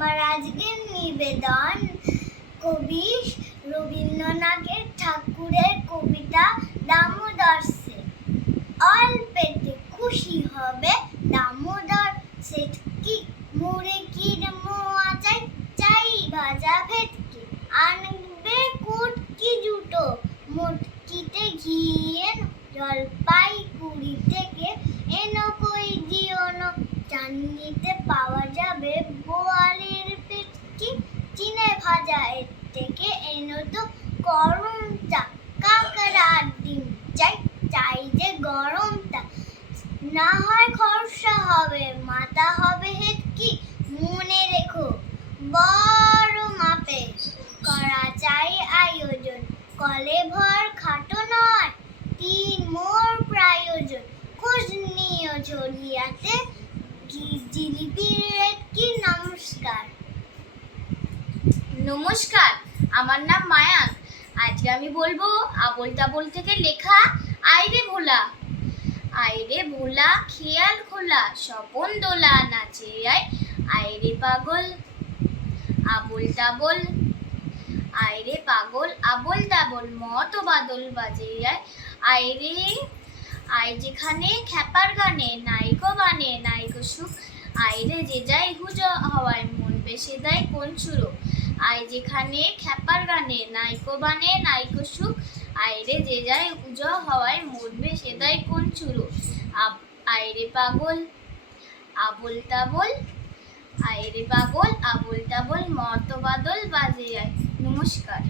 আমার আজকের নিবেদন কবি রবীন্দ্রনাথ ঠাকুরের কবিতা দামোদর সেঠ। অল্পেতে খুশি হবে দামোদর সেঠ কি, মুড়কির মোয়া চাই, চাই ভাজা ভেটকি, আনবে কুটকি জুটো, মুটকিতে ঘি এনো, জলপাইগুড়ি থেকে এনো কই দিওনো, চাটনিতে পাওয়া যাবে বোয়ালের পেটকি, চিনে ভাজা এর থেকে এনো তো গরম চা, কাঁকড়ার ডিম চাই, চাই যে গরমটা, না হয় খরসা হবে, মাথা হবে হেটকি, মনে রেখো বড় মাপে করা চাই আয়োজন, কলে ভর খাটো নয়, 3 মোর প্রয়োজন, খোঁজ নিও ঝরিয়াতে জিলিপির রেটকি। নমস্কার। নমস্কার, আমার নাম মায়ান। আজকে আমি বলবো আবোল তাবোল থেকে লেখা আইরে ভোলা। আইরে ভোলা খেয়াল খোলা, স্বপন দোলা নাচে আয়, আইরে পাগল আবোল তাবোল, আইরে পাগল আবোল তাবোল, মত বাদল বাজে আয়, আইরে আয় যেখানে খ্যাপার গানে, নাইকো বানে নাইকো সুখ, আইরে যে যাই হুজ হওয়ায় মন বেশে দেয় কোন সুরো, আয় যেখানে খ্যাপার গানে, নাইকো বানে নাইকো সুখ, আইরে যে যাই হুজ হওয়ায় মন বেশে দেয় কোন সুরো, আইরে পাগল আবোল তাবোল, আইরে পাগল আবোল তাবোল, মত বাদল বাজে আয়। নমস্কার।